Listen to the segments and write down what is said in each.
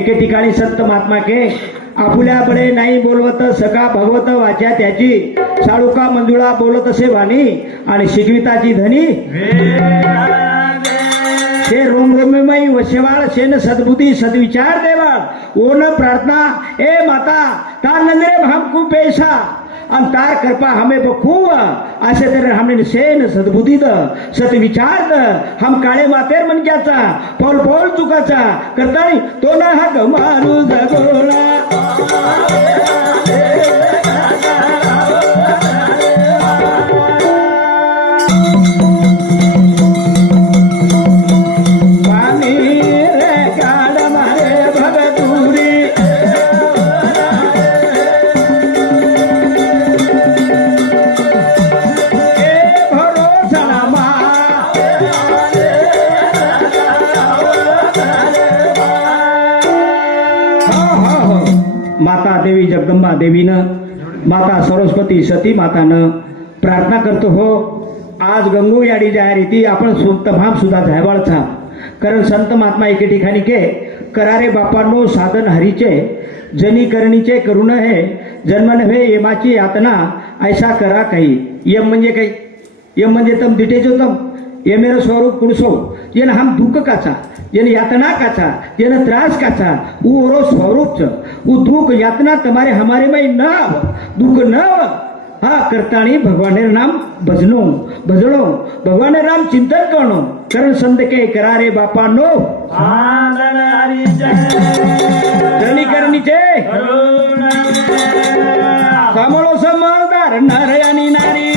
एके ठिकाणी संत महात्मा के आपुल्या बडे नाही बोलवत सका भगवत वाच्या त्याची साळुका मंजुळा बोलत असे वाणी आणि शिकविताची धनी हे रोम रोममयी वशेवाळ शेन सद्बुद्धी सद्विचार देवाळ ओन प्रार्थना ए माता तार नजरे हमकू पेशा आणि तार कृपा हमें बखूव असे तर हमने शेन सद्बुद्धी द सद्विचार द हम काळे मातेर मनक्याचा पौल पौल चुकाचा करतानी तो ना हा गमारू जगोळा माता देवी जगदंबा देवीनं माता सरस्वती सती मातानं प्रार्थना करतो हो आज गंगू याडी ज्या रीती आपण तमाम सुद्धा झायवाळचा कारण संत महात्मा एके ठिकाणी के करारे बापांनो साधन हरीचे जनी करणीचे करुण हे जन्म नव्हे यमाची यातना ऐसा करा काही यम म्हणजे काही यम म्हणजे तम दिटेचो तम ये मेरा स्वरूप कुणसो येन हम दुःख काचा येन यातना काचा येन त्रास काचा वो ओरो स्वरूप छ वो दुख यातना तुम्हारे हमारे में न दुख न हा करताणी भगवाने नाम भजनो भजनो भगवाने नाम चिंतन करणो करण संत के करारे बापा नो धनी करणीचे सामोलो समजदार नर आणि नारी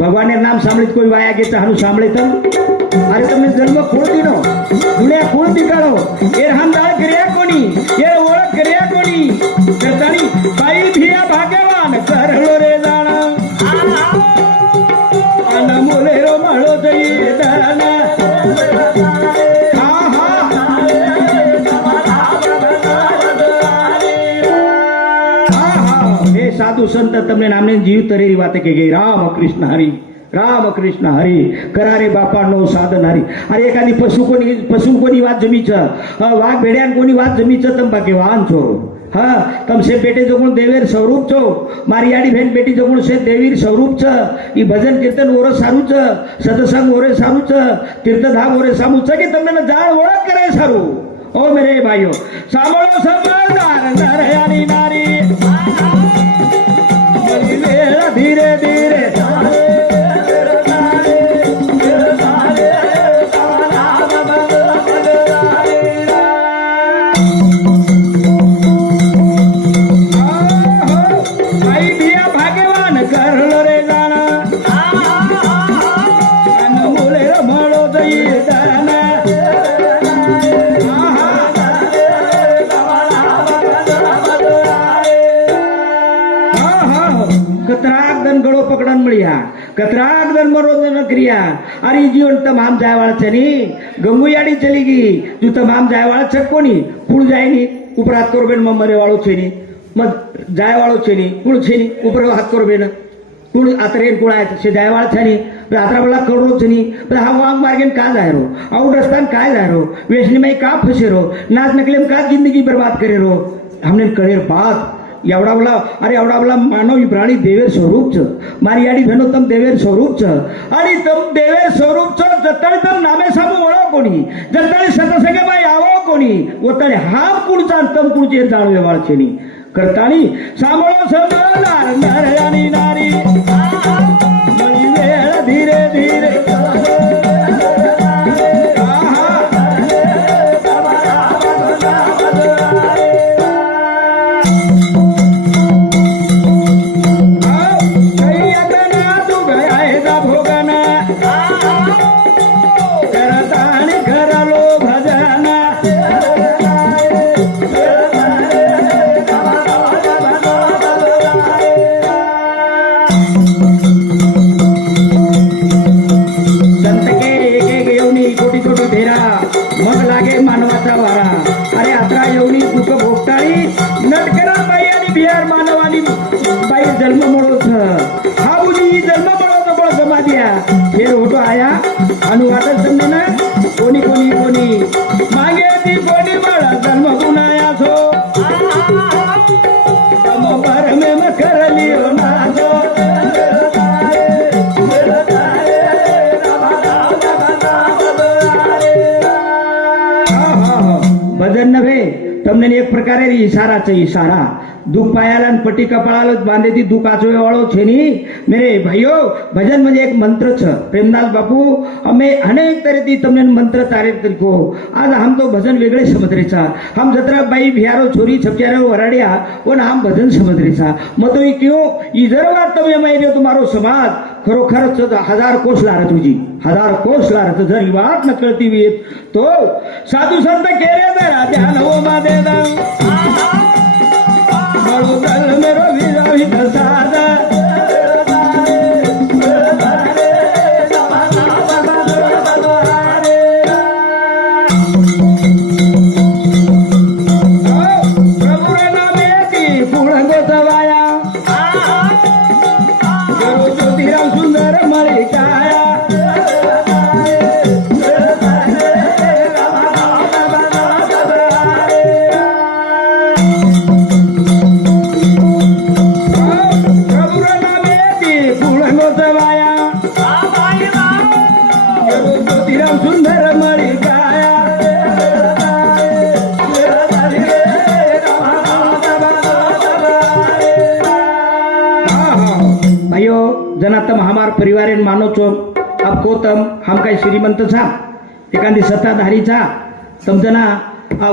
ભગવાને નામ સાંભળી કોઈ વાયા કે ચાહનું સાંભળે તમ અરે તમે જન્મ ખોળ દીનો દુનિયા ખોળ દીકાળો એ રામદાળ કર્યા કોની એ ઓળખ કર્યા કોની કરતાની ભાઈ ભિયા ભાગ્યવાન કરલો રે જાણ આના મોલેરો માળો જઈ દાના साधु संत तमने नामने जीव तरेरी वाते के गई राम कृष्ण हरी करारे बापा नो साधन हरी अरे एखादी पशु कोणी वाद जमीच वाघ भेड्यान कोणी वाद जमीच तम बाकी वाहन छो हाँ तम से बेटे जो गुण देवेर स्वरूप छो मारी आड़ी बहन बेटी जो गुण से देवीर स्वरूप छ ई भजन कीर्तन ओरे सारू छ सत्संग ओरे सारू छ तीर्थधाम ओरे सारू छ कि तमने जाण ओळख करे सारू ओ मेरे भाइयों सामोळो समजदार नर आणि नारी धीरे धीरे भाग्यवान करलो रे जाण मुले रमळो दई दाना कतराक दन गळो पकडन मिळ्या कतराक दन मरोदन क्रिया अरे जीवन तमाम जायवाळ छनी गंगुयाडी चली गी तू तमाम जायवाळ छक कोणी कुळ जायनी उपरात करबेन म मरे वाळो छेनी मग जायवाळो छेनी कुळ छेनी उपर हात करबेन कुळ आतरेन कुळ आहे से जायवाळ छनी रात्रा बला करोड छनी पण हा वांग मार्गेन का जायरो आउट रस्तान काय जायरो वेशनी में का फसेरो नाच नकलेम का जिंदगी बर्बाद करेरो हमने कळेर बात एवढा बोला अरे एवढा बोला मानव प्राणी देवेर स्वरूप छ मारी आडी बहनो तम देवेर स्वरूप छ आणि तम देवेर स्वरूप छ जतळे तम नामे सामू वळो कोणी जतळे सतसंगे बाई आवो कोणी ओतळे हा कुळचा तम कुळचे जाणवे वाळचेनी करताणी सामोळो समजदार नर आणि नारी मळी वेळ धीरे धीरे आणि वाटत समजे ना कोणी कोणी कोणी मागे ती कोणी बाळा जन्म गुणायासो पर में करली हो नाचो भजन नव्हे તમને એક પ્રકારે ઈશારા છે ઈશારા दुख पायाला आणि पट्टी कपाळाला बांधे ती दुख आचवे वाळो छे नी मेरे भाइयों भजन म्हणजे एक मंत्र छ प्रेमदास बापू અમે अनेक तरह थी તમને मंत्र तारीफ तरीको आज हम तो भजन वेगळे समज रे छा हम जत्रा बाई बिहारो छोरी छपचारो वराडिया और हम भजन समज रे छा मग तो क्यों इधर बात તમે माहिती तुम्हारो समाज खरोखरच 1000 कोस लार तुझी 1000 कोस लार जर ही बात न कळती हुई तो साधू संत केरे जरा ध्यान हो मा देदा दल मेरो विरहित सादा प्रभुरे नामे ती पुळंग सवाया करो ज्योतिराव सुंदर मळी काया सुंदर मळी काया भाइयों जना तम हमार परिवार मानो छो अब को तम हम काही श्रीमंत छा एखादी सत्ताधारी छा समजना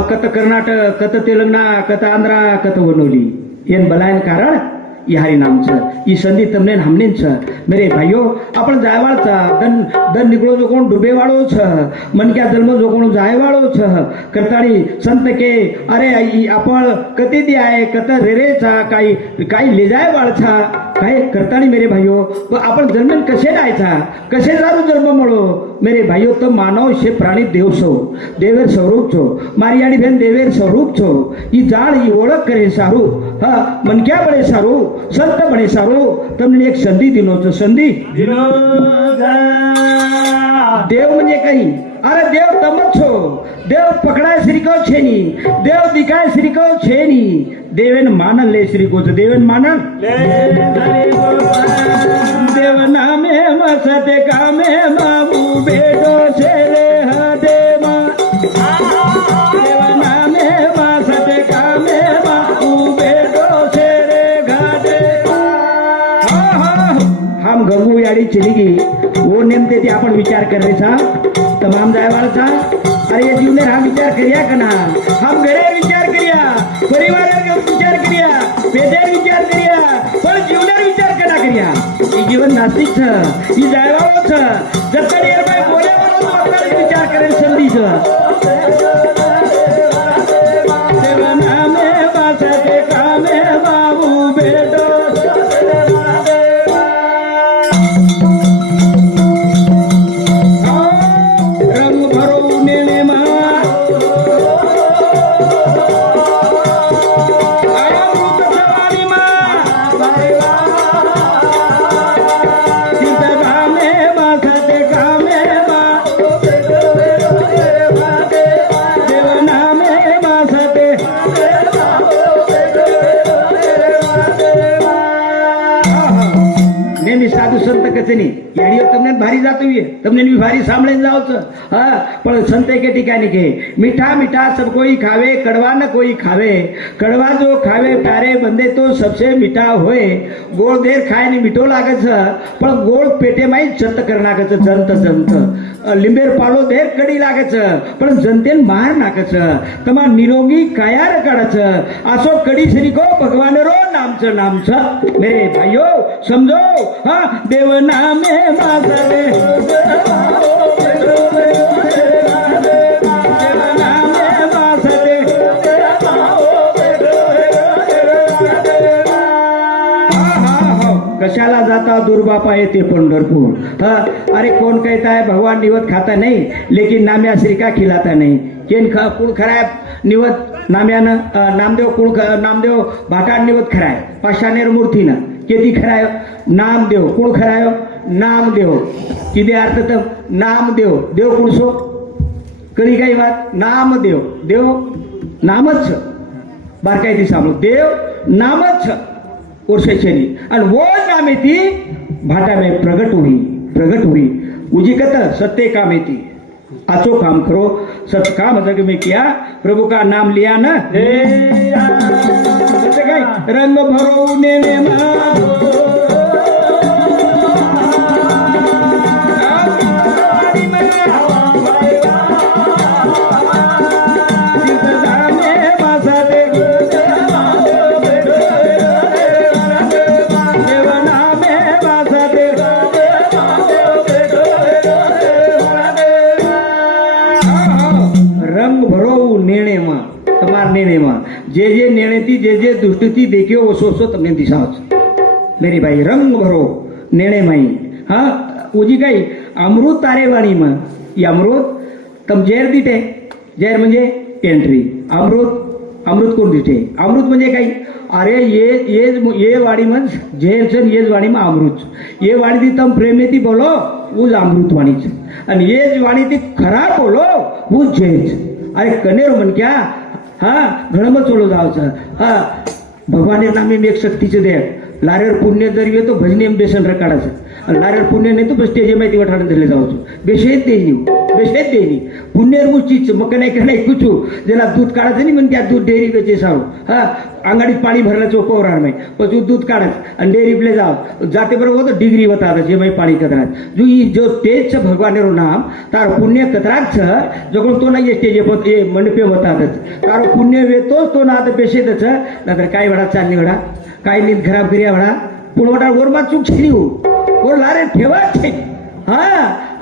कत कर्नाटक कत तेलंगणा कत आंध्रा कत वनोली एन बलायन कारण ई हरी नाम छ ई संधि तमने हमने छ मेरे भाइयों आपण जायवाळ छ दन निकळो जो कोण डुबे वाळो छ मनक्या जन्म जो कोण जायवाळो छ करताळी संत के अरे ई आपण कती दी आहे कत रेरे छा काही ले जाय वाळ छा काय करताळी मेरे भाइयों आपण जन्मन कसे जायचा कसे जारू जन्म मळो मेरे भाइयों तो मानव शे प्राणी देव सो देवेर स्वरूप छो मारियाडी बेन देवेर स्वरूप छो ई जाळ ई ओळख करे सारू हा मनक्या बळे सारू संत बळे सारू તમને एक संधी दिलो छो संधी देव म्हणजे काही अरे देव तमच छो देव पकडाय श्रीको छेनी देव दिखाय श्रीको छेनी देवेन मानन ले श्रीको छ देवेन मानन देव नामे मसते कामे माबू बेटो से रे हदे मा देव नामे मसते कामे माबू बेटो से रे घाटे हम गंगू याडी चली गई वो नेमते ती आपण विचार कर रे छा तमाम जायवाळचा अरे ये जीवने हम विचार करिया कना हम घरे विचार करिया परिवार विचार करिया पेटेर विचार करिया पण जीवनार विचार कना करिया ई जीवन नास्तिक छ ई जायवाळो छ जत्तर येर बाय बोले वाळो तो आपल्याला विचार करे संधी छ देव नामे बासते कामे बाबू बेटो साधु संत कचनी याडियो તમને ભારી જાતું है તમને भी भारी સાંભળે જાવ છો હા પણ સંતે के ठिकाणी के मीठा मीठा सब कोई खावे कड़वा न कोई खावे कड़वा जो खावे प्यारे बंदे तो सबसे मीठा होए गोड़ देर खाए ने मीठो लागे छ पण गोड़ पेटे माई जंत कर नाखे छ जंत जंत लिंबेर पालो देर कडी लागे छ पण जनतेन मार नाखे छ तमा निरोगी काया रकाडे छ आसो कडी श्री को भगवान रो नाम छ मेरे भाइयों समझो हाँ देव नामे मासरे कशाला जाता दुर्बापा येते पंढरपूर अरे कौन कहता है भगवान निवत खाता नहीं लेकिन नाम्या श्रीका खिलाता नहीं केन कुळ खराय निवत नाम्यानं नामदेव कुळ नामदेव भाटाड निवत खराय पाषाणेर मूर्तीनं केती खराय नामदेव कुळ खराय नामदेव किती अर्थ तर नामदेव देव कुणसो कधी काही बात नामदेव देव नामच बारकाई ती सांगू देव नामच ओरशेनी आणि वो नामे ती भाटा में प्रगट हुई उजी कत सत्य काम ती आचो काम करो सत काम जग में किया प्रभु का नाम लिया ना रंग भरो नेने जे जे नेणेती जे दृष्टिती देखियो ओसो तमने दिसावच मेरी भाई रंग भरो नेणे माई हा उजी काही अमृत तारेवाणी म ये अमृत तम जेर दिटे जेर म्हणजे एंट्री अमृत कोण दिटे अमृत म्हणजे काही अरे ये वाणी मग जेर येज वाणी मग अमृत ये वाणी ती तम प्रेमे ती बोलो उज अमृत वाणीच आणि ये वाणी ती खराब बोलो उज जेज अरे कनेर म्हण क्या हा घडम चोलो जावचं हा भगवान नामे मी एक शक्तीचे दे लारेर पुण्य जर येतो भजनी बेसन रकाडाचं आणि लारेर पुण्य नाही तो बस स्टेज माहिती वाटाडून दिले जावचं बेशेत देईनी पुण्य रुचीच मग नाही का नाही कुचू ज्याला दूध काढायचं नाही म्हणजे दूध डेअरी गचे सारू हा अंगाडीत पाणी भरलं चोको राहणार नाही पण दूध काढायचं आणि डेअरीपले जाव जाते बरोबर होतं डिग्री होता जे माही पाणी कतरात जो स्टेजच भगवानेरो नाम तार पुण्य कतराच जो कोण तो नाही स्टेज मंडपे होतातच तार पुण्य वेतोच तो ना आता पेशेतच नंतर काय वेळा चालली वेळा काय नीट खराब करिया वेळा पुढवटा वरमा चूक छेली हो वर लारे ठेवा हा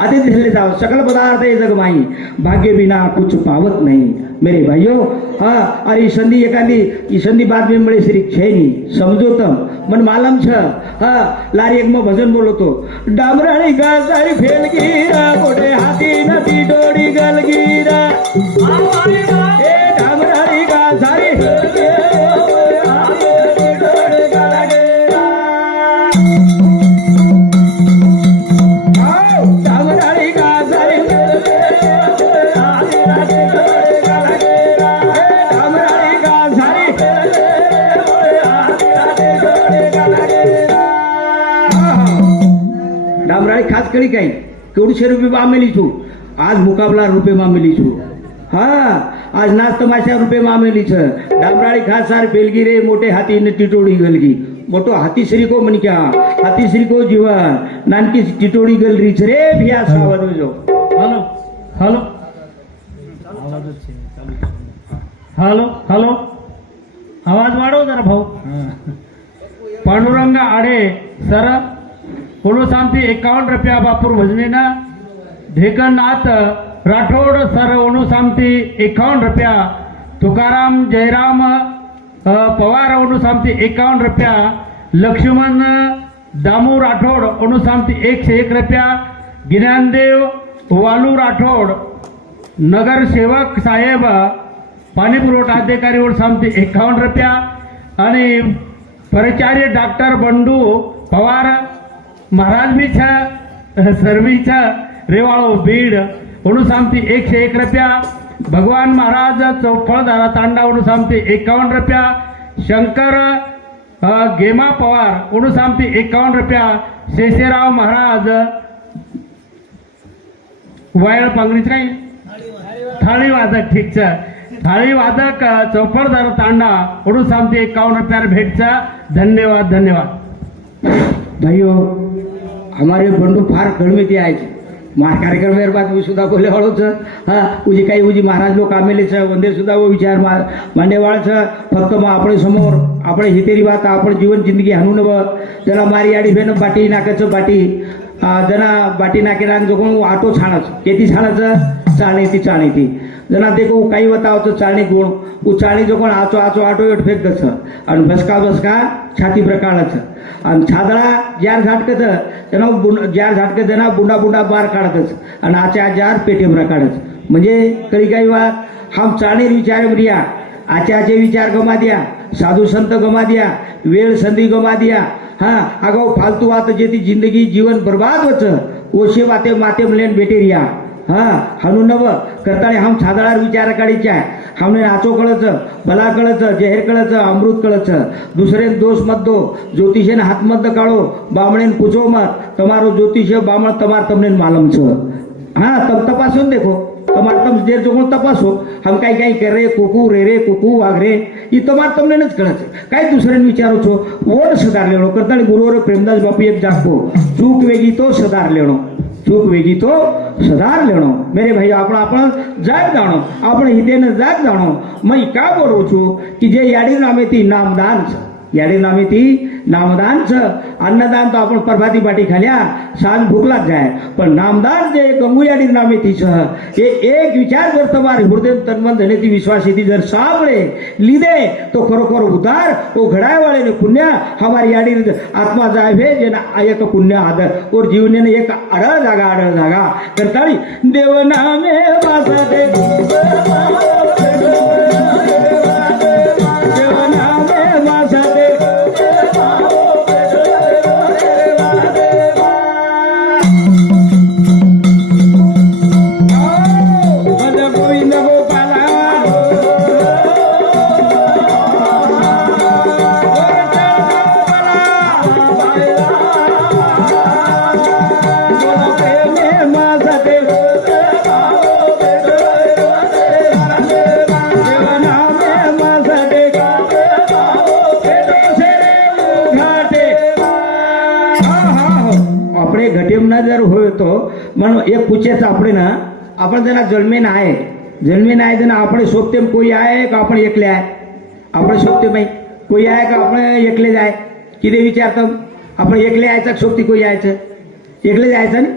आधी दिले जाव सकल पदार्थ है जग माई भाग्य बिना कुछ पावत नहीं मेरे भाइयों हा अरे संधी एखादी संधी बातमी मिळे श्री छेनी समजोतम मन मालम छ हा लारी एक मग भजन बोलतो डामराळी गासारी फेलगीरा मोठे हाती नदी डोडी गलगीरा ए डामराळी गासारी खास करी काही केवढशे रुपये मामेली छू आज मुकाबला रुपये मामेली छू हा आज नाच तमाशा रुपये मामेली छ डामराळी खास सार बेलगी रे मोठे हाती ने टिटोडी गलगी मोठो हाती श्री को मन क्या हाती श्री को जीवन नानकी टिटोडी गलरी छ रे भिया सावन जो हॅलो हॅलो हॅलो हॅलो आवाज वाढव जरा भाऊ पांडुरंग आडे सर कोणो सांगते 51 रुपया बापूर भजनेना ढेकनाथ राठोड सर ओणू सांगते 51 रुपया तुकाराम जयराम पवार ओणू सांगते 51 रुपया लक्ष्मण दामू राठोड ओणू सांगते 101 रुपया ज्ञानदेव वालू राठोड नगर सेवक साहेब पाणी पुरवठा अधिकारी ओण सांगते 51 रुपया आणि परिचार्य डॉक्टर बंडू पवार महाराज भी छ सर्वी छ रेवाळो बीड ओणू सांगते 101 रुपया भगवान महाराज चौफळदारा तांडा ओणू सांगते 51 रुपया शंकर गेमा पवार ओणू सांगते 51 रुपया शेषराव महाराज वायल पांगरीच काय थाळी वादक ठीक छ थाळी वादक चौफळदारा तांडा ओणू सांगते 51 रुपया भेटचा धन्यवाद धन्यवाद भाइयों हमारे बंधु फार गळमेती आहे मार कार्यक्रम वेर बात मी सुद्धा बोले हळूच हा उजी काही उजी महाराज लोक आमेले छ वंदे सुद्धा वो विचार मांडेवाळ छ फक्त मग आपण समोर आपण हितेरी बात आपण जीवन जिंदगी हाणून त्याला मारी आडी भेन बाटी नाकाचं बाटी जना बाटी नाकेरान जो आटो छाणच केती छाणच चाळणी ती जना देखो काही बतावतो चाळणी गुण उ चाळणी जो कोण आचो आटो एट फेक दस आणि बसका छाती प्रकाळच आणि छादळा जार झाटकच त्यांना जार झाटक जना बुंडा बार काढतच आणि आच्या जार पेटीम काढच म्हणजे कधी काही वा हम चाळणी विचार रिया आचे विचार गमा दिया साधू संत गमा दिया वेळ संधी गमा दिया हा अगाऊ फालतू बात जे ती जिंदगी जीवन बर्बाद होच ओशे वाते माते मलेन बेटेरिया हा हनु नव करताळे हम छादळार विचार काढीच्या हमने नाचो कळच भला कळच जहेर कळच अमृत कळच दुसरे दोष मत ज्योतिषेन हाथ मत काढो बामणेन पूछो मत તમારો જ્યોતિષ બામણ તમાર તમને માલમ છે હા તમ તપાસો ને देखो તમાર તમ જે જો તપાસો हम काही कर रे कुकू रे रे कुकू वाघरे ई તમાર તમને જ કળે છે काही दुसऱ्याने विचारो છો वोट सुधार लेणो करताळी गुरुवर प्रेमदास बापू एक जागो चूक वेगी तो सुधार लेणो चूक वेगी तो सुधार लेणो मेरे भाई आपण जाग जाणो आपण हितेने जाग जाणो मैं का बोलू છું की जे याडी नामेती नामदान છે याडी नामेती नामदान छ अन्नदान तो आपण प्रभाती पाटी खाल्या सांज भूकलाच जाय पण नामदान जे गंगुयाडी नामेती छ ये एक विचार जर तुम्हारे हृदय तन्मन धने ती विश्वास येती जर साबळे लीदे तो खरोखर उद्धार ओ घडाय वाले ने पुण्य हमारी याडी आत्मा जावे जे एक पुण्य आदर और जीवने ने एक अड़ जागा करताळी देव नामे वासते जर होय तो म्हणून एक पूछेच आपण ना आपण जना जन्मे नाही जना आपण सोबते कोई आहे का आपण एकले आहे आपण सोबते बाई कोई आहे का आपण एकले जाय किती विचारतो आपण एकले यायचं सोबती कोई यायचं एकले जायचं ना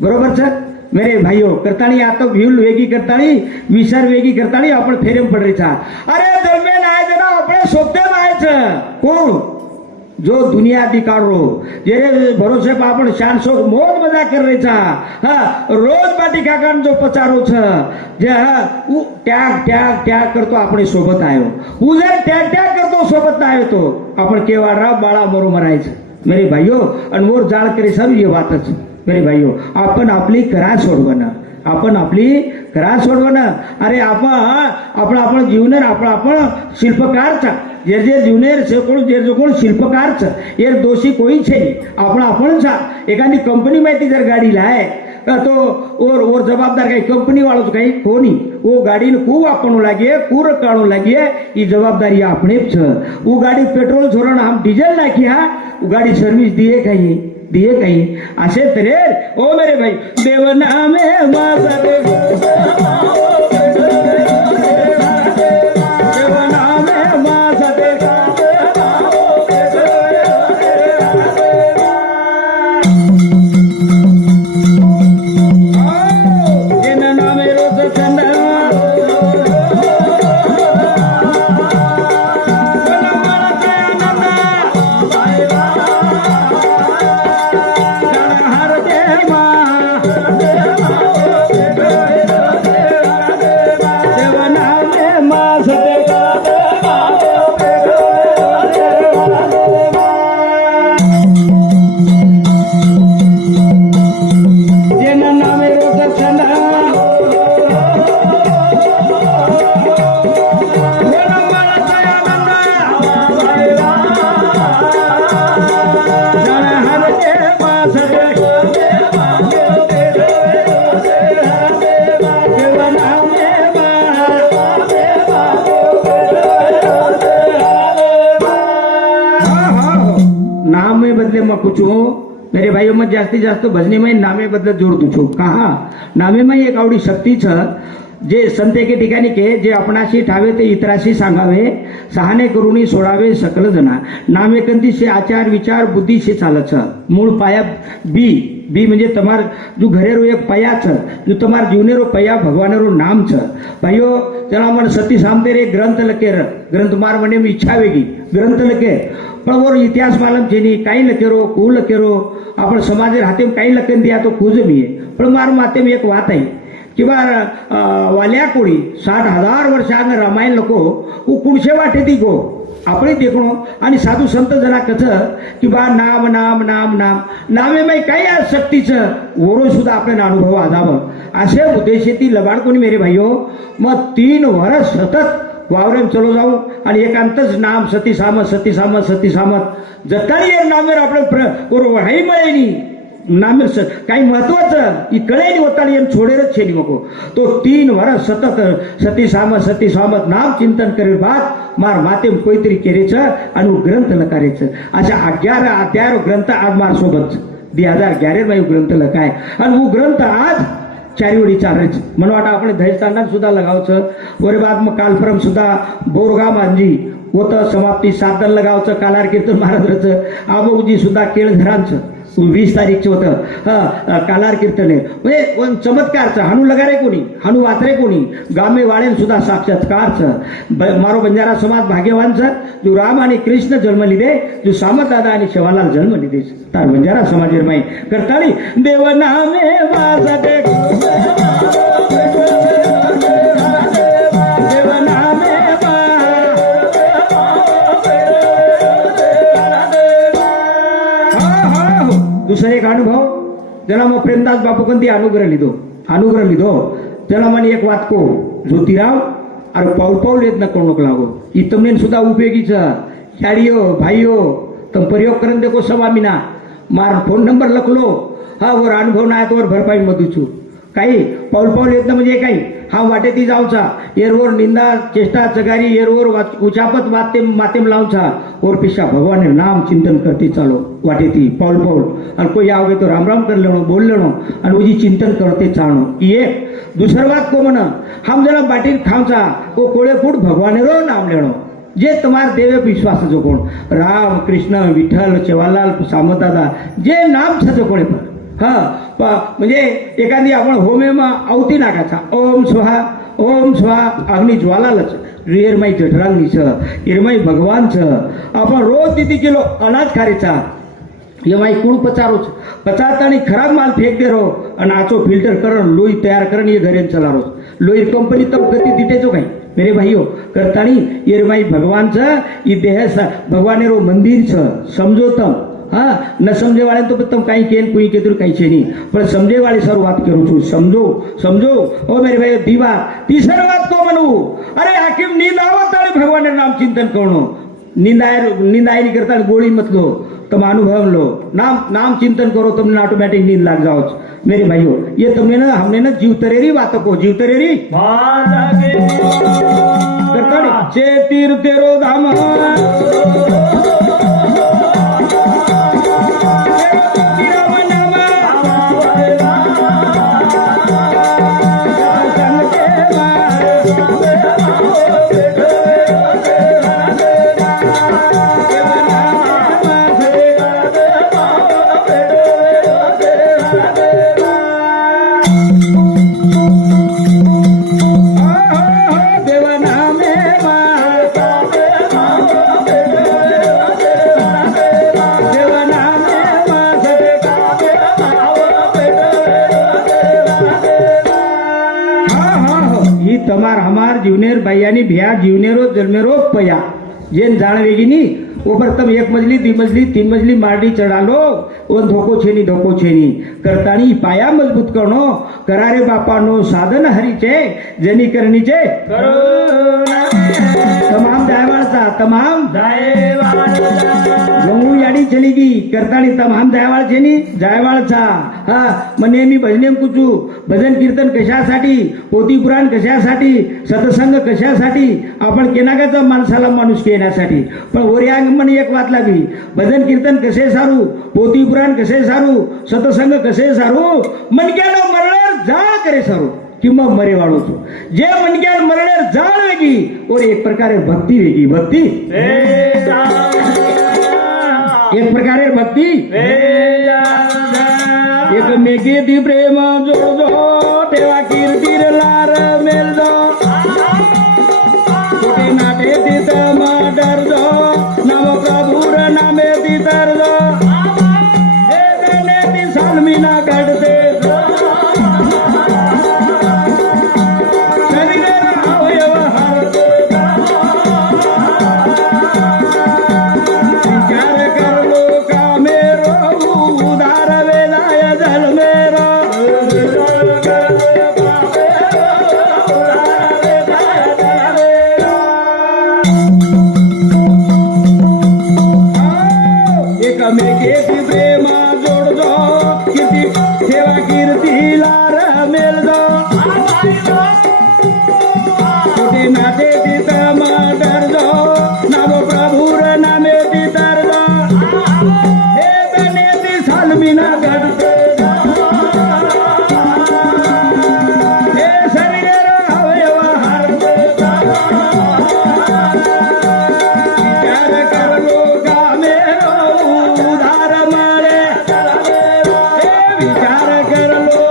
बरोबर सर मेरे भाइयों करताणी आता भील वेगी करताणी विसर वेगी करताणी आपण फेरेम पडरेचा अरे जन्मे नाही जना आपण सोबते व्हायचं कोण जो दुनिया दिकारो जेरे भरोसे पर आपण शान शोक मोज मजा कर रहे था हाँ रोज बाटी काकान जो पचारो छ जे हाँ उ त्याग त्याग त्याग करतो આપણે सोबत आयो उ जर त्याग त्याग करतो सोबत आयो तो आपण केवाडा बाळा मरो मरायचं मेरे भाइयों अनमोर जाळ करे सब ये बातच मेरे भाइयों आपण आपली करा सोडवणं आपण आपली करा सोडवणं अरे आपण जीवनेर आपण शिल्पकार जे जीवनेर जे कोण शिल्पकार ये दोषी कोई छे आपण एखादी कंपनी माहिती जर गाडी लाय तो और जवाबदार कहीं कंपनी वालों तो कहीं कोनी वो गाड़ी ने खूब आपनो लागिए कूर काढो लागिए ये जवाबदारी आपने वो गाड़ी पेट्रोल छोड़ना हम डीजल नाखिया वो गाड़ी सर्विस दिए कहीं असे तरे ओ मेरे भाई देव नामे मासा देव नामे मासा देव कुछ मेरे भाइयों में जास्ती जास्त भजनी में नामे बदल जोड तुझो कहा नामे में एक आवडी शक्ती छ जे संते के ठिकाणी के जे आपणाशी ठावे ते इतराशी सांगावे सहाने करुणी सोडावे सकल जना नामे कंती से आचार विचार बुद्धि से चालत छ मूळ पाया बी म्हणजे तमार जो घरेरो एक पया छ जो तमार जीवनेरो पया भगवानेरो नाम छ भाइयों जना मन सती सामते रे ग्रंथ ग्रंथ मार मने में इच्छा वेगी ग्रंथ लके पण वो इतिहास मालम छेनी काही लकेरो कु लकेरो आपण समाजे हाते काही लकेन दिया तो कुज भी है पण मार माते में एक बात है कि बार वाल्या कोळी 60,000 वर्षांग रामायण नको उ कुणशे वाटे ती गो આપણે देखणो आणि साधू संत जना कसं की बा नाम नाम नाम नाम नामे माई काही आज शक्तीचं ओरो सुद्धा आपल्याला अनुभव आजावं असे उद्देशेती लबाड कोणी मेरे भाईयो मग 3 वर्ष सतत वावरेम चलो जाऊ आणि एकांतच नाम सती सामत सती सामत सती सामत जतानी ये नामेर आपलं हाई मळेनी नामेर काही महत्वाचं की कळेनी होतानी एम छोडेरच छेनी मको तो 3 वर्ष सतत सती सामत नाम चिंतन करेल बात मार मातेम कोईतरी केरेचं आणि ग्रंथ लकारेचं अशा 11 अध्याय ग्रंथ आज मार सोबत 2011 मध्ये ग्रंथ लकाय आणि वो ग्रंथ आज चारीवडी चालायचं मला वाटतं आपण दहीस्थानात सुद्धा लगावचं वरे बाद मग कालप्रम सुद्धा बोरगाव मांजी होतं समाप्ती साधन लगावचं कालार कीर्तन महाराजांचं आबोजी सुद्धा केळघरांचं 20 तारीखचं होतं कालार कीर्तन आहे म्हणजे चमत्कारचं हानू लगारे कोणी हानू वात्रे कोणी गामे वाळेन सुद्धा साक्षात्कारचं मारो बंजारा समाज भाग्यवानचं जो राम आणि कृष्ण जन्म लिदे जो सामत दादा आणि शिवालाल जन्म लिदे तार बंजारा समाज माई करताळी देव नामे वाजते देव नामे दुसरा एक अनुभव ज्याला मग प्रेमदास बापूकंती अनुग्रह लिधो त्याला મને એક વાત કહો જ્યોતિરાવ અરે પાઉલ પાઉલ જ ન કોણ લાગો ઈ તમને સુધા ઉપયોગી છે ખ્યાડીઓ ભાઈઓ તમે પ્રયોગ કરીને દેખો સ્વામીના મારો ફોન નંબર લખલો હા वर अनुभव नाही तो भरपाई मधू છું काही पाऊल पाऊल येत म्हणजे काही हा वाटेती जाऊचा एरवर निंदा चेष्टा चगारी एरवर उचापत मातेम लावचा और पिशा भगवान नाम चिंतन करते चालो वाटेती पाऊल पाऊल आणि कोई आवगे तो राम राम कर लेणो बोल लेणो आणि उजी चिंतन करते चाणो ये दुसर बात को म्हण हम जरा बाटीर खावचा वो कोळे फूट भगवान रो नाम लेणो जे तुम्हार देवे विश्वास जो कोण राम कृष्ण विठ्ठल चेवालाल सामदादा जे नाम छजो कोळे पण हा म्हणजे एखादी आपण होमेमा आवती नाकाचा ओम स्वाहा अग्नी ज्वालालच रेरमाई जठरांनीच इरमाई भगवानचं आपण रोज किती किलो अनाज खायचा एमाई कुण पचारोच पचारतानी खराब माल फेक दे रो आणि आचो फिल्टर करण लोई तयार करण ये घरेन चला रोज लोई कंपनी तब गती दिटेचो काही मेरे भाईयो करतानी इरमाई भगवानचं ई देह भगवाने रो मंदिरचं समजोतम हाँ न समझे वाले तो तुम कहीं केन कोई के तुर कहीं छेनी पर समझे वाले सर बात करूँ छू समझो ओ मेरे भाई दीवा तीसर बात को मनू अरे हाकिम नींद आवत अरे भगवान नाम चिंतन करो नींदाय नहीं करता गोली मत लो तुम अनुभव लो नाम चिंतन करो तुमने ऑटोमेटिक नींद लग जाओ मेरे भाइयों ये तुमने ना हमने ना जीवतरेरी बातों को जीवतरेरी चे तीर तेरो धाम तमार हमार जीवनेर भैयानी भैया जीवनेरो जन्मेरो पया जेन जान वेगिनी ऊपर तम 1 मजली 2 मजली 3 मजली मारडी चढ़ालो वो धोको छेनी करतानी पाया मजबूत करणो करारे बापानो साधन हरीचे जनी करणीचे तमाम जायवाळचा तमाम गंगू याडी चली गई करतानी तमाम जायवाळ छेनी जायवाळचा हा मने मी भजनेम कुचू भजन कीर्तन कशासाठी पोथी पुराण कशासाठी सत्संग कशासाठी आपण केनागाचा माणसाला माणूस येण्यासाठी पण वरिया મને એક વાત લાગી ભજન કીર્તન કશે સારું પોથી પુરાણ કશે સારું સત્સંગ કશે સારું મનક્યાનો મરણર જાળ કરે સારું किंवा मरे वाळो छो जे मनक्यान मरणार जाळ वेगी और एक प्रकारे भक्ती वेगी भक्ती एक प्रकारे भक्ती एक मेघे दी प्रेम जोडो तेवा कीर्तीर लार मेलदो छोटे नाटे तित डरदो नाम प्रभुर नामे ती तरदो देने ती सालमीना काढते ना घडते हे शरीर अवयव हारते विचार करलो कामे उधार मारे हे विचार करलो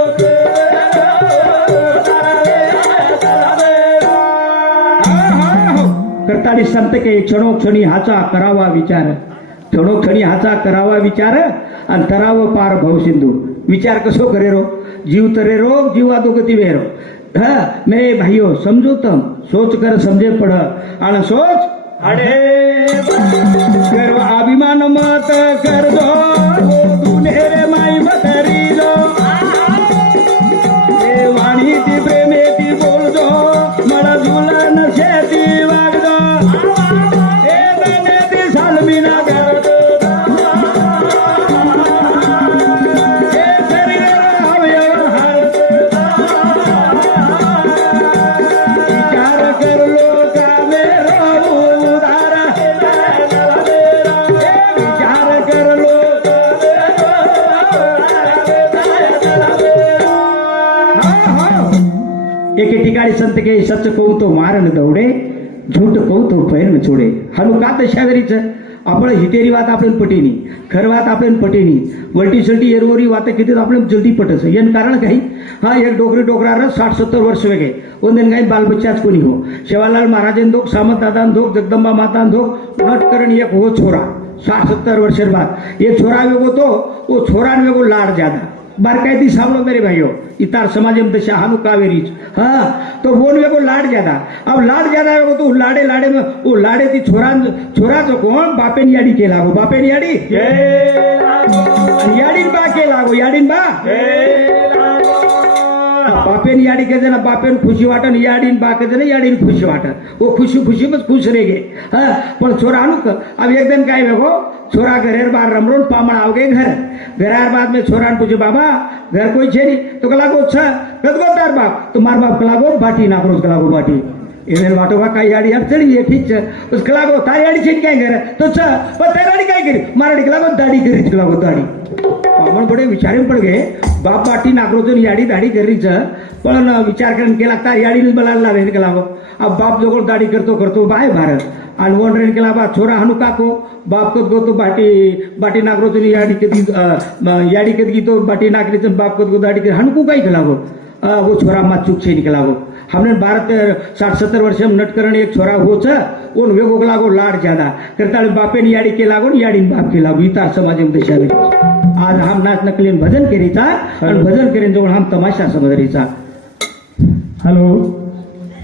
करताना सांगते की क्षणोक्षणी हाचा करावा विचार क्षणोक्षणी हाचा करावा विचार आणि तराव पार भवसिंधू विचार कसो करे रो जीव तरे रो जीवा दुगती वेरो हा मेरे भाइयों समझो तम सोच कर समझे पड़ आणि सोच अडे गर्व अभिमान मत कर दो तूने रे माई मतरी दो ए वाणी ती प्रेमे ती बोल दो मला झुलन शेती वाग दो ए बने ती सालमीना कर दो ए शरीर अवयव हारते विचार कर लो कामे उधार विचार कर लो एके ठिकाणी संत के सच कहू तो मारण दौडे झूठ कहू तो पैरण छोडे हालू का तशावेरीच आपण हितेरी वात आपण पटीनी खर वात आपण पटीनी वलटी सलटी एरवरी वात किती आपण जल्दी पटस येन कारण काही हा एक डोकरी डोकरार 60-70 वर्ष वेगे ओंदेन काही बालबच्चाच कोणी हो शेवालाल महाराजन दोग सामंत दादा दोग जगदंबा माता दोग नटकरण एक हो छोरा 60-70 वर्ष बाद ये छोरा वेगो तो वो छोरा वेगो लाड ज्यादा बारकायती सामलो मेरे भाइयों इतार समाज में दशा हानु कावेरीच हाँ तो बोल वेगो लाड ज्यादा अब लाड ज्यादा वेगो तो लाडे लाडे में वो लाडे ती छोरा जो कोण बापेन याडी के लागो बापेन याडी याडीन बा के लागो याडीन बा बापेन याडी के जना बापेन खुशी वाटन याडीन बा के जना याडीन खुशी वाटन वो खुशी खुशी में खुश रह गए हाँ पण छोरा अनुक अब एक दिन काय वेगो छोरा घरेर बार रमरोन पामण आव गए घर बाद में छोरा ने पूछे बाबा घर कोई छे नहीं तो कलागो छ कदगो तार बाप तो मार बाप कलागो बाटी नाकरोज कलागो बाटी इधर बाटो बा काय याडी अडचणी ये ठीक छ उस कलागो तार याडी छे काय घर तो छ पण ताराडी काय करी माराडी कलागो दाढी करी कलागो दाढी पामण बडे विचारून पड गए बाप बाटी नाकरोजन याडी दाढी करी छ पण विचार करन केला तार याडी बलाला लावे कलागो अब बाप जोगो दाढी करतो बाय भारत आणि वन रेन केला बा छोरा हनु काको बाप कद गो तो बाटी नाकरो तो याडी कद तो बाटी नाकरी तो बाप कद गो दाढ़ी के हनु काई खिलागो वो छोरा मत चुक छे निकलागो हमने भारत 60-70 वर्ष में नटकरण एक छोरा हो छ ओन वेगो लागो लाड ज्यादा करता बापेन याडी के लागो याडी बाप के लागो इतार समाज में दशावे आज हम नाच नकलीन भजन करीचा और भजन करीन जवळ हम तमाशा समजरीचा हेलो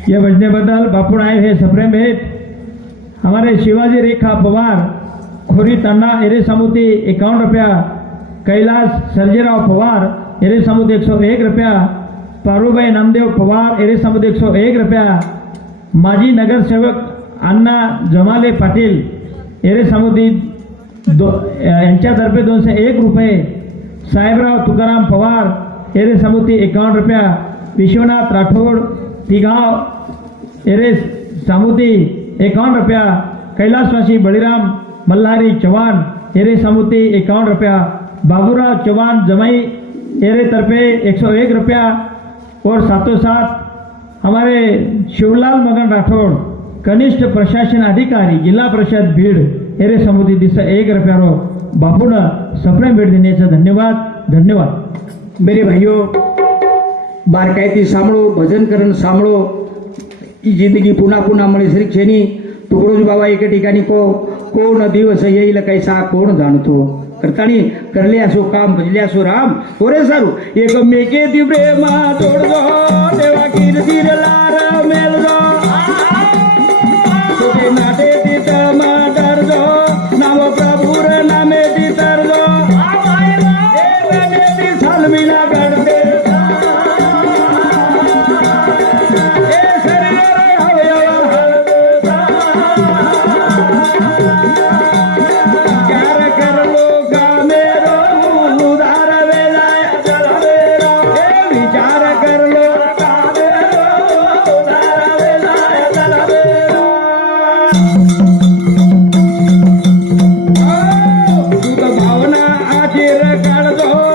या भजनेबद्दल बापून आहे हे सप्रेम भेट हमारे शिवाजी रेखा पवार खोरी तन्ना एरे समुती 51 रुपया कैलाश सर्जेराव पवार एरे समुती 101 रुपया पारूभाई नामदेव पवार एरे समुती 101 रुपया माजी नगर सेवक अण्णा जमाले पाटील एरे समुती यांच्यातर्फे 201 रुपये साहेबराव तुकाराम पवार एरे समुती 51 रुपया विश्वनाथ राठोड तिगाव एरे समुती 51 रुपया कैलाशवासी बलिराम मल्हारी चौहान एरे समुती 51 रुपया बाबूराव चौहान जमाई एरे तरफे 101 रुपया और साथों साथ हमारे शिवलाल मगन राठौड़ कनिष्ठ प्रशासन अधिकारी जिला परिषद भीड़ एरे समुती 1 रुपया रो बापून सप्रेम भेट देण्याचा धन्यवाद मेरे भाइयों बारकायती सांभळो भजन करण सांभळो ही जिंदगी पुन्हा पुन्हा मळे श्री छेनी तुकडोजी बाबा एके ठिकाणी कोण दिवस येईल कैसा कोण जाणतो करतानी करले असो काम भजले असो राम ओरे सारू एक मेके ती प्रेमा जोडजो देवा कीर्ती लार मेलजो तुझे नाटे ती तमा डरजो नाम प्रभुर नामे ती तरजो ती सालमीला करते भावना आचिर काढतो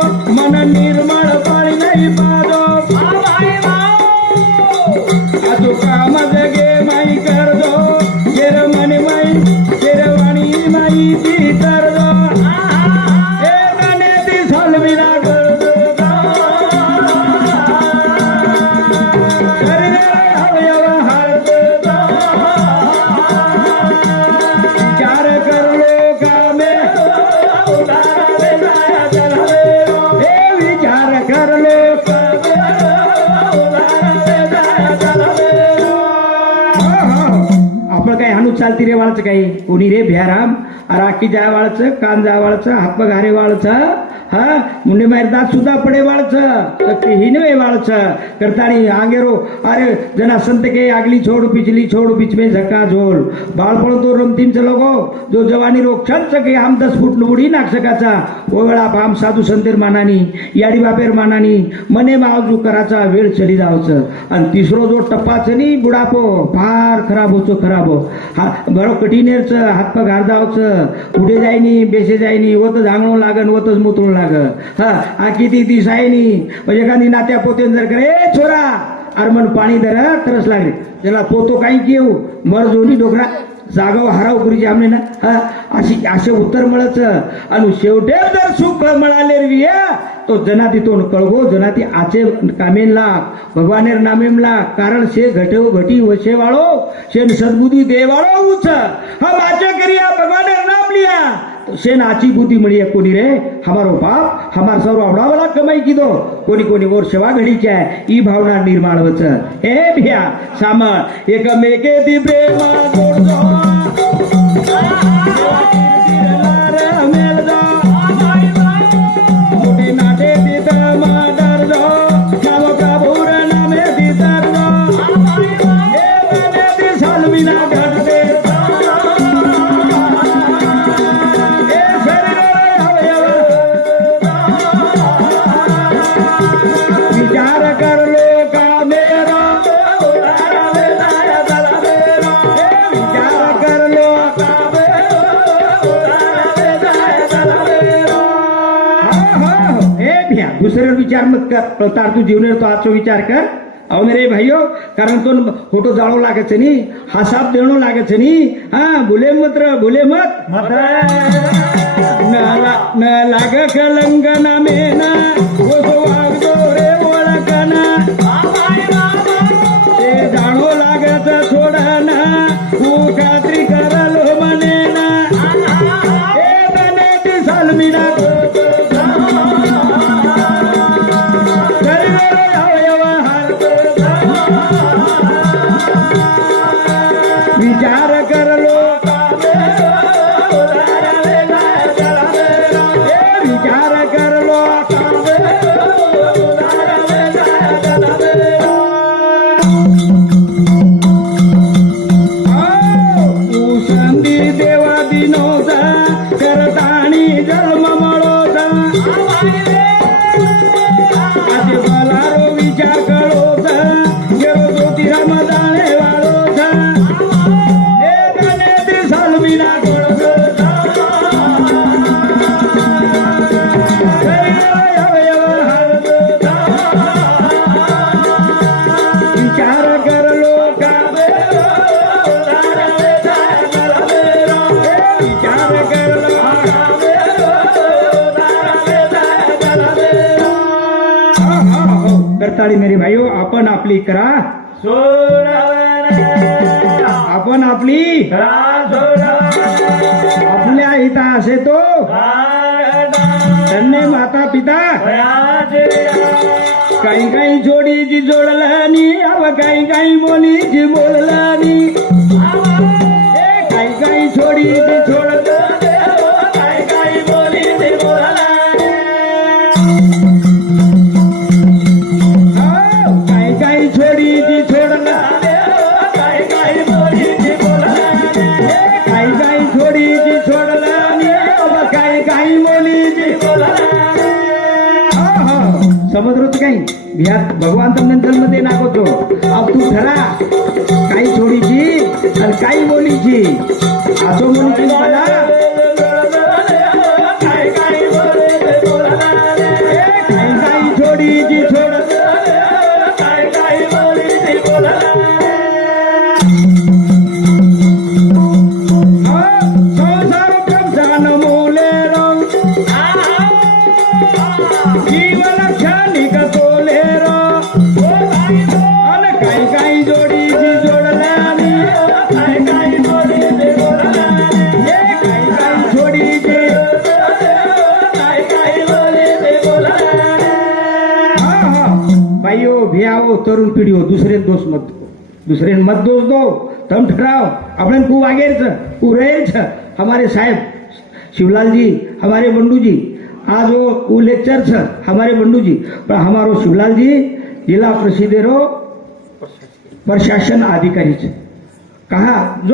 काही कोणी रे भ्याराम राखी जाय वाळचं कान जाय वाळचं हातपग हारे वाळचं हा मुंडे माहेर दात सुद्धा पडे वाळचं तर हिनवे वाळचं करतानी आंगेरो अरे जना संत के आगली छोड़ पिच में झक्का झोल बाळपण तो रमतींच लोगो जो जवानी रो क्षण सके हम 10 फूट उडी नाक सकाचा ओवळा आम साधू संतेर मानानी याडी बापेर मानानी मने मावजू कराचा वेळ चली जावचं आणि तिसरो जो टप्पाच नी बुडापो फार खराब होतो खराब हो हा बरो कठीणेरचं हातपग हार जावचं पुढे जायनी बेसे जायनी वतच आंगणो लागन वतच मुतळू लाग हा किती दिस आहे नी म्हणजे एखादी नात्या पोते जर करे छोरा आरमन पाणी दर तरस लागले त्याला पोतो काही घेऊ मर जोनी डोकरा जागाव हराव करूची आमने ना असे उत्तर मिळच आणि शेवटे जर सुख मिळाले रे तो जनाती तो कळगो जनाती आचे कामेनला भगवानेर नामेमला कारण शे घटव घटी वशे वाळो शे सद्बुद्धी देवाळो उच हम आचे करिया भगवानेर नाम लिया शेन आची बुद्धी मिली है कोणी रे हमारो बाप हमार सर्व आवडावाला कमाई की दो कोणी कोणी मोर सेवा घडीची आहे ई भावना निर्माण वच हे भ्या साम एकमेके दी प्रेमा जोडजो मोठी नाटे दी तमा डरजो नाव काबूर नामे दी तरजो हे बने दी सालविना घडते विचार कर लो का मेरा विचार कर लो भ्या दुसरे विचार मत कर तार तू जीवनेर तो आजचो विचार कर अहो मेरे भाइयों कारण तो फोटो जाळो लागेच नी हासाब देणो लागेच नी हा भूले मत न लाग कलंगना मेना वो तो वागदो रे ओळखना ते जाणो लागत थोडना तू खात्री करलो मनेना ए बने ती सालमीना विचार कर लो विचार कर लो संधी देवा दिनोजा करताणी जन्म मळोजा आज बलारो विचार कळोजा गेलो ज्योतिराम जाणे वाळोजा विचार कर लो का विचार कर लो करताळी मेरी भाइयों आपण आपली करा आपण आपली आपल्या हिता असे तो धन्य माता पिता काही काही जोडीची जोडलानी अब काही बोलीची बोललानी काही काही जोडीची जोडला काही बोलीची बोललानी काही जोडीची जोडला काही बोलीची बोललानी काही जोडीची जोडलानी अब काही बोलीची बोललानी समजरोच काही ह्यात भगवान તમને जन्म दे नागोतो अब तू ठरा काही छोडीची आणि काही बोलीची आसो बोलीची मला काही छोडीची छोड काही बोलीची बोला संसार ब्रह्मजान मोलेरो जीवन क्षणिक तोलेरो अन काही जोडीची जोडलानी काही जोडीची जोडलानी काही जोडीची काही बोलीची बोललानी भाइयों भियाओ तरुण पीढ़ी हो दूसरे दोष मत दो तम ठहराओ अपन को आगे को रहे छ हमारे साहब शिवलाल जी हमारे बंडू जी आज वो लेक्चर छ हमारे बंडू जी पर हमारो शिवलाल जी जिला प्रसिद्धेरो प्रशासन अधिकारी छ कहा जो